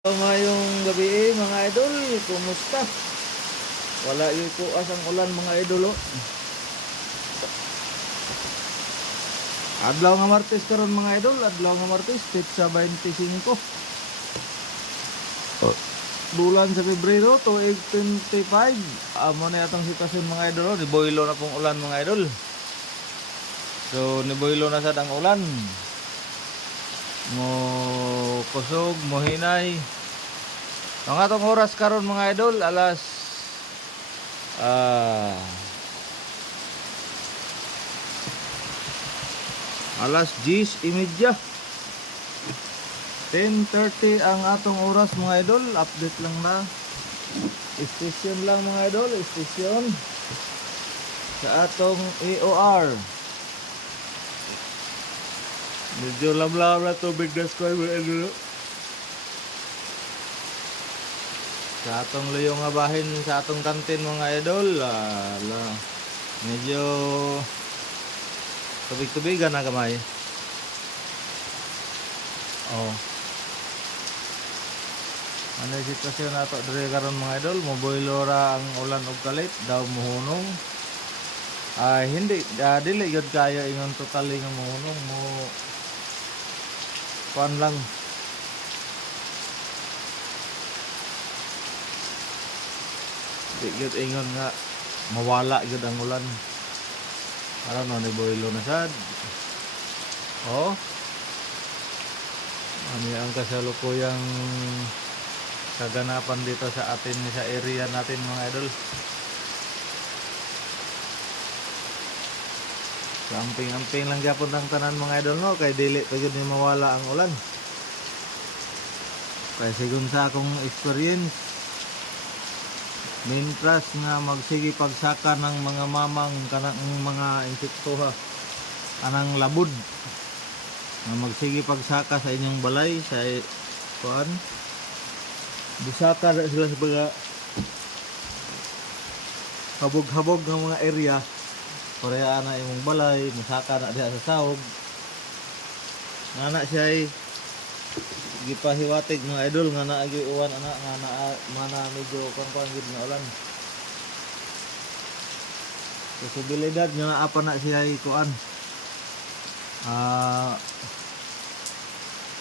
Ngayong gabi mga idol, kumusta? Wala yung kuas ang ulan mga idol oh. Adlaw nga Martes karon mga idol, adlaw nga Martes, petsa 25. Bulan sa Pebrero 2025. Amo na atong sitwasyon mga idol oh, niboylo na pong ulan mga idol. So niboylo na sad ang ulan. Mo kusog, mo hinay. Ang atong oras karon mga idol, alas 10:30. 10:30 ang atong oras mga idol. Update lang na. Station lang mga idol, station sa atong EOR. Medyo lamlam na tubig na square mga idol. Sa atong luyong nga bahin sa atong kantin mga idol, medyo tubig-tubigan na kamay. Oh. Ano yung sitwasyon nato diri karon mga idol? Moboylo ra ang ulan og kalit, daw muhunong. Hindi dili gyud kaya ingon totally nga muhunong mo kuan lang. Di gyud ingon nga mawala gyud ang ulan. Aron no ni boylo na sad. Oh. Ano ang kasalukuyang kaganapan dito sa atin sa area natin mga idol. Amping-amping lang gyapon ang tanan mga idol no, kay dili pa gyud ni mawala ang ulan. Kay sigon sa akong experience, mintras nga magsige pagsaka ng mga mamang kanang mga insekto ha, anang labod nga magsige pagsaka sa inyong balay sa kuan, busaka na sila sa mga habog-habog ng mga area. Korea na imong balay, musaka na diha sa sahog. Nga na siya ay gipahiwatig mga idol nga naa gyud uwan ana nga mana medyo kangkang gid nga ulan. Posibilidad nga apa na siya ay kuan.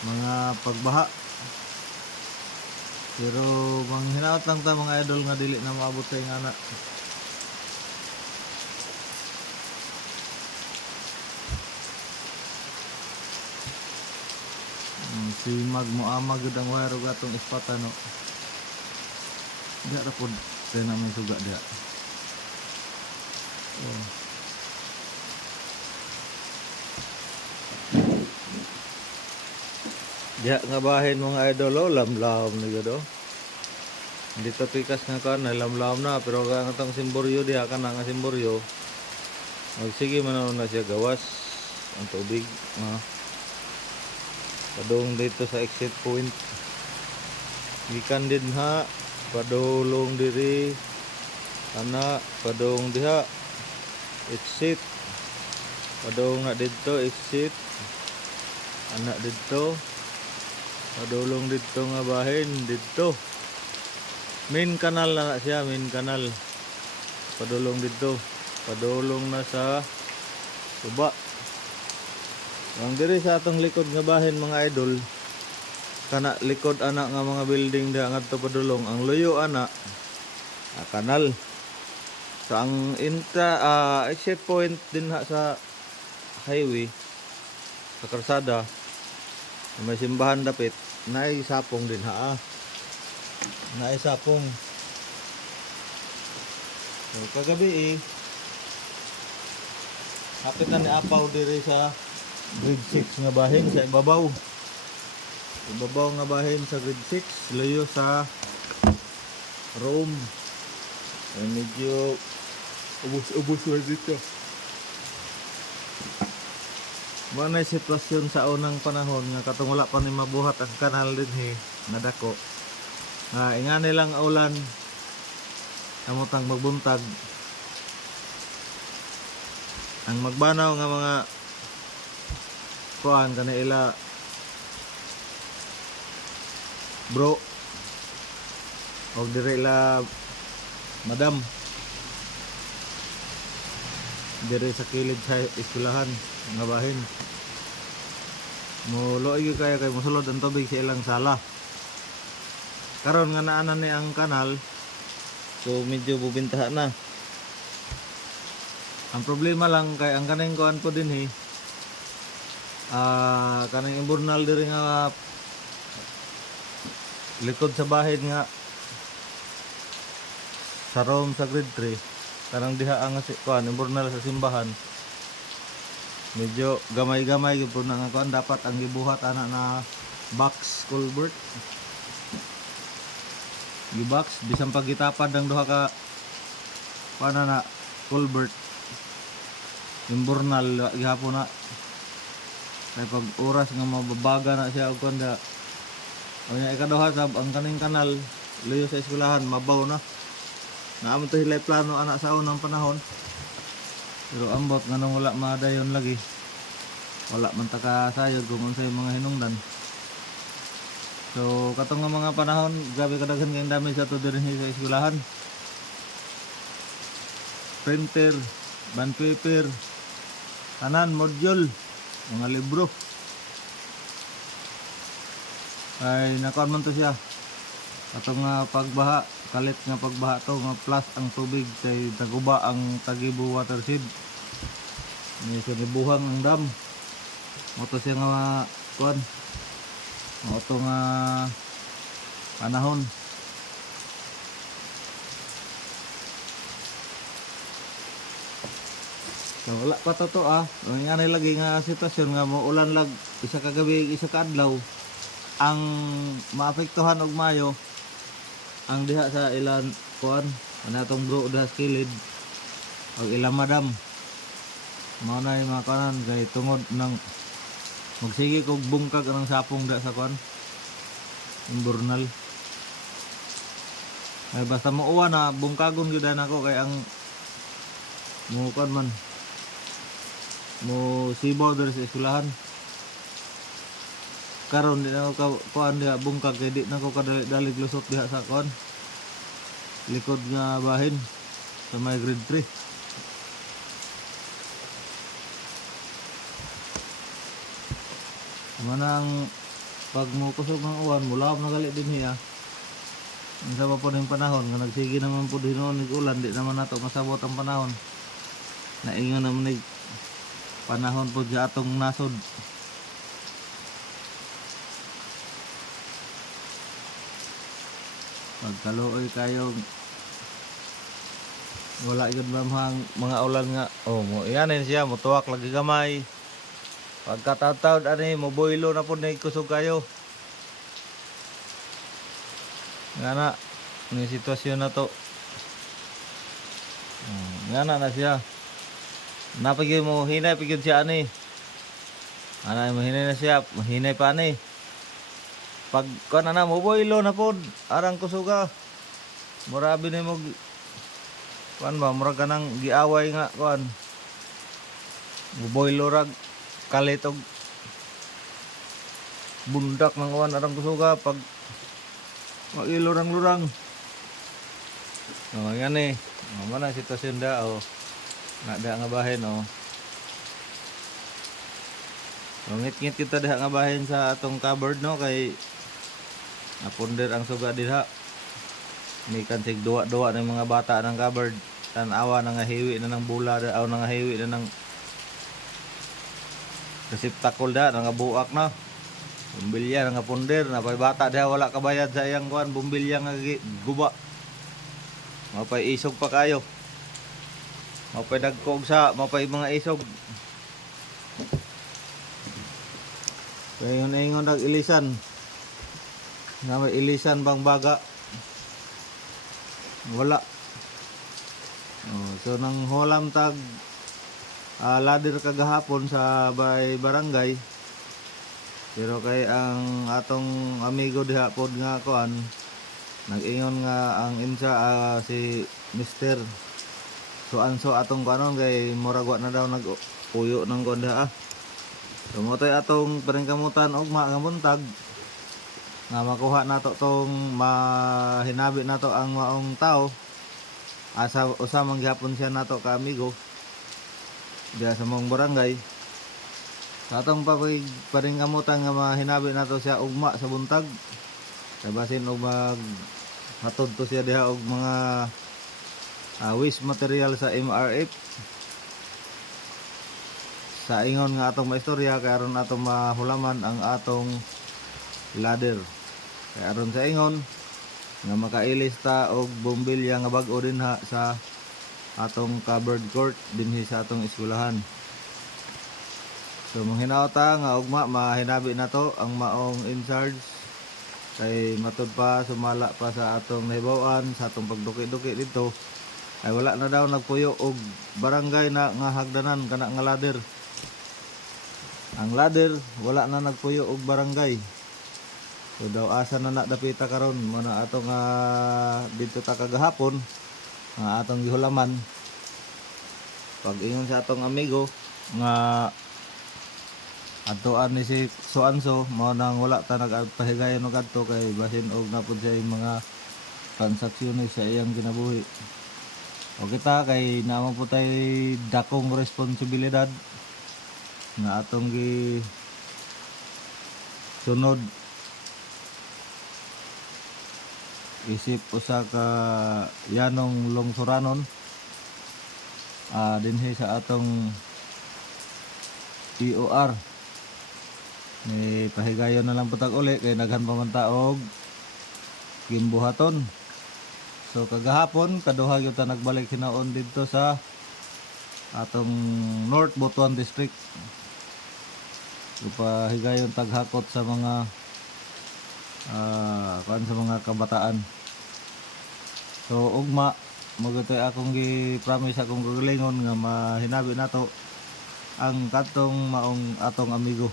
Mga pagbaha. Pero manghinaot lang ta mga idol nga dili na maabot kay nga na. Si magmuamag gud ang wire ug atong ispata no. Diha ra pod kay na may suga diha. Oh. Diha nga bahin mga idol oh, lamlam ni gud oh. Hindi to pikas nga kan lamlam na pero ang atong simboryo diha kana nga simboryo. Magsige man na siya gawas ang tubig padung dito sa exit point gikan din ha padulong diri ana padung diha exit padung na dito exit ana dito padulong dito nga bahin dito main kanal na siya, main kanal padulong dito padulong na sa suba. Ang diri sa atong likod nga bahin mga idol, kana likod ana nga mga building diha ngadto padulong, ang luyo ana kanal. So ang exit point din ha sa highway sa karsada may simbahan dapit naay sapong din ha. Naay sapong. So kagabi hapit na ni apaw diri sa grade 6 nga bahin sa ibabaw nga bahin sa grade 6 layo sa room ay medyo ubos dito. Manay sitwasyon sa unang panahon nga katong wala pa ni mabuhat ang kanal dinhi nga dako nga ingan nilang ulan amutang magbuntag ang magbanaw nga mga kuan kanila bro og dire la madam dire sa kilid sa eskwelahan nga bahin muloy gyud kayo kay mosulod ang tubig sa ilang sala. Karon nga naanan ni ang kanal, so medyo bubintaha na. Ang problema lang kay ang kaning kuan po din kaning imburnal diri nga likod sa bahin nga sa room sa grade 3 kanang diha ang kuan imburnal sa simbahan. Medyo gamay-gamay gyud po na nga kuan, dapat ang gibuhat ana na box culvert. Gibox bisan pag gitapad ang duha ka kuan na culvert imburnal gihapon na kay pag oras nga mababaga na siya og kuan da. Unya ikaduha sab ang kaning kanal layo sa eskwelahan mabaw na. Naamon to hilay plano ana sa unang panahon. Pero ambot nga nung wala madayon lagi. Wala man ta kasayod kung unsay mga hinungdan. So katong nga mga panahon, grabe kadaghan kay dami sa to diri sa eskwelahan. Printer, bond paper, tanan module, mga libro. Ay nakuan man to siya. Katong nga pagbaha, kalit nga pagbaha to nga plus ang tubig kay taguba ang Tagibo watershed. Ni sinibuhang ang dam. Moto siya nga kuan. Moto nga panahon. So wala pa to nga na lagi nga sitwasyon nga mo ulan lag isa ka gabi isa ka adlaw ang maapektuhan og mayo ang diha sa ilan kuan anatong bro das kilid og ilang madam mao na mga kanan kay tungod ng magsige kog bungkag ang sapong da sa kuan imburnal ay basta mo uwan na bungkagon gyud nako kay ang mo kuan man mo sibaw diri sa eskwelahan. Karon di na ko kuan diha bungkag kay di na ko kadali-dali lusot diha sa kuan likod nga bahin sa may grade 3. Manang pag mo kusog ng uwan mula na gali din niya. Ang sama po ng panahon nga nagsige naman po din noon ulan di naman nato masabot ang panahon. Naingon naman ni panahon po sa atong nasod. Pagkaluoy kayong wala yun mga ulan nga mo iyanin siya mutuwak lagi gamay pagkataw-taw ani mo boilo na po na kusog kayo nga na ni sitwasyon na to nga na siya napagay mo hinay pigid siya ani ana mo hinay na siya hinay pa ani pag kuan na mo boilo na pod arang kusuga murabi ni mo kuan ba mura ka nang giaway nga kuan boilo rag kalit og bundak ng kuan arang kusuga pag magilurang-lurang yan mana sitwasyon da nga bahin ngit-ngit kita diha nga bahin sa atong cupboard no kay naponder ang suga diha ni kansig duwa-duwa ng mga bata ng cupboard tanawa na nga hiwi na ng bula aw na nga hiwi na ng reseptacle da nga buak na bumbilya nga ponder na pay bata diha wala kabayad sa iyang kuan bumbilya nga guba mapay isog pa kayo mapay dagkog sa mapay mga isog kaya ingon dag ilisan nga may ilisan bang baga wala so nang holam tag lader kagahapon sa barangay pero kay ang atong amigo diha pod nga kuan nag-ingon nga ang insa si Mr. So atong kanon kay muragwa na daw nagpuyo ng kuan diha so mo tay atong paringkamutan og nga buntag nga makuha nato tong mahinabi nato ang maong tao. Asa usa man gyapon siya nato ka amigo diya sa mong barangay. Sa atong paringamutan nga mahinabi nato siya ugma sa buntag. Kay basin og hatod to siya diha og mga waste material sa MRF. Sa ingon nga atong maistorya kay aron atong mahulaman ang atong ladder. Kay aron sa ingon nga makailis ta og bombilya nga bag-o dinha sa atong covered court dinhi sa atong eskwelahan. So manghinaot ta nga ugma mahinabi nato ang maong in charge kay matud pa sumala pa sa atong nahibaw-an sa atong pagduki-duki dito ay wala na daw nagpuyo og barangay na nga hagdanan kana nga ladder. Ang ladder wala na nagpuyo og barangay. So daw asa na dapita karon mo na atong dito ta kagahapon nga atong gihulaman. Pag ingon sa atong amigo nga adtoan ni si Suanso mao nang wala ta nagpahigayon og adto kay basin og napud siya yung mga transaksyones sa iyang kinabuhi. O kita kay naman po tay dakong responsibilidad nga atong gi sunod isip usa ka yanong lungsuranon dinhi sa atong EOR ni pahigayon na lang putag uli kay daghan pa man ta og gimbuhaton. So kagahapon kaduha gyud ta nagbalik hinaon didto sa atong North Butuan District. So pahigayon taghakot sa mga sa mga kabataan. So ugma magatoy akong gi-promise akong gagalingon nga mahinabi nato ang katong maong atong amigo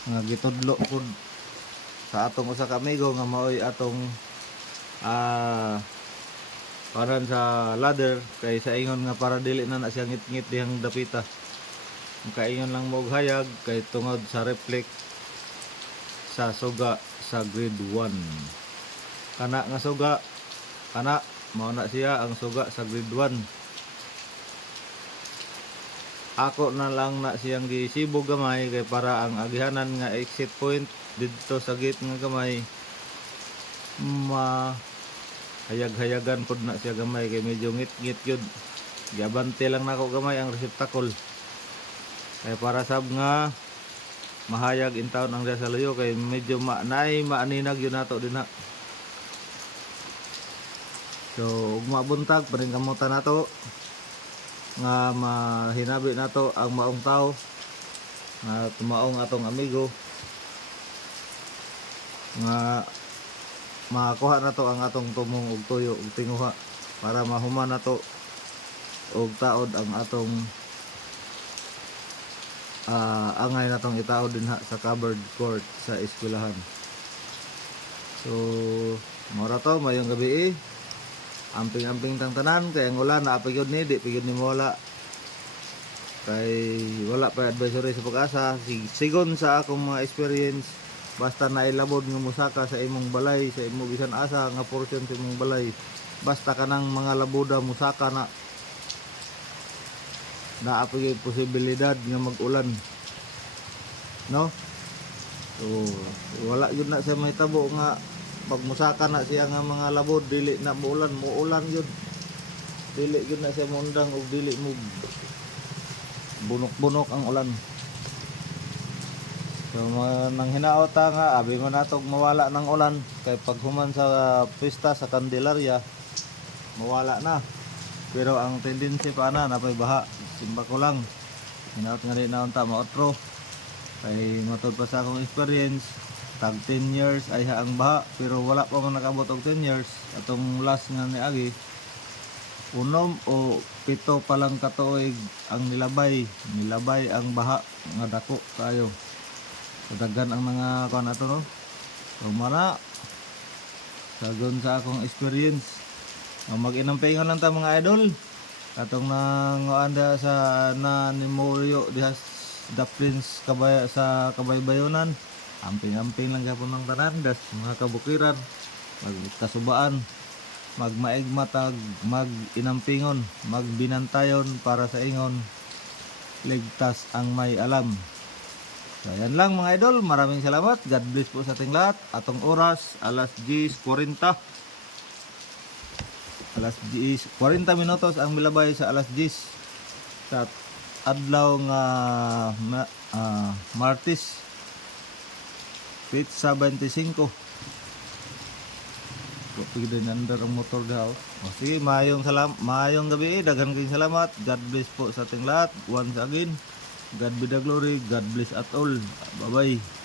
nga gitudlo pod sa atong usa ka amigo nga maoy atong paran sa ladder kay sa ingon nga para dili na siya ngit-ngit dihang dapita. Kaingon lang mo og hayag kay tungod sa reflect sa suga sa grade 1. Kana nga suga kana mao na siya ang suga sa grade 1. Ako na lang na siyang gisibog gamay kay para ang agihanan nga exit point didto sa gate nga gamay hayag-hayagan pod na siya gamay kay medyo ngit-ngit yun. Giabante lang nako gamay ang receptacle. Kay para sab nga mahayag in town ang sa luyo kay medyo maaninag yun nato din ha. So ugma buntag paringkamutan nato nga mahinabi nato ang maong tao nga tumaong atong amigo nga makakuha nato ang atong tumong og tuyo og tinguha para mahuman nato og taod ang atong angay natong itaod din ha sa covered court sa eskwelahan. So mora to mayong gabi amping-amping tang tanan kay ang ulan naapay gyud ni di pigid ni wala kay wala pa advisory sa Pag-asa. Sigon sa akong mga experience basta nailabod nga musaka sa imong balay sa imong bisan asa nga portion sa imong balay basta kanang mga laboda musaka na naapay posibilidad nga mag-ulan no. So wala yun na sa mahitabo nga pag musaka na siya nga mga labod dili na muulan yun dili yun na siya mundang o dili mo bunok-bunok ang ulan. So nang hinaot nga abi man natog mawala ng ulan kay pag human sa pista sa Candelaria mawala na pero ang tendency pa na napay baha simba ko lang hinaot nga rin na unta maotro kay matod pa sa akong experience tag 10 years ay ang baha pero wala pa man nakabot og 10 years atong last nga niagi unom o pito pa lang katuig ang nilabay ang baha nga dako kayo daghan ang mga kuan ato no. So mara sagon sa akong experience mag-inampingon lang ta mga idol katong nangoanda sa na Nimoryo diha the Prince sa Kabaybayonan Amping-amping lang gapon ng tanan, das mga kabukiran, magkasubaan, magmaigmatag, mag-inampingon, magbinantayon para sa ingon, ligtas ang may alam. So yan lang mga idol, maraming salamat, God bless po sa ating lahat. Atong oras, alas 10:40. Alas 10:40 minutos ang milabay sa alas 10 sa adlaw nga Martes, Pizza 25. Pwede nandar ang motor daw. O sige, mayong gabi, daghan kayong salamat. God bless po sa ating lahat. Once again, God be the glory, God bless at all. Bye bye.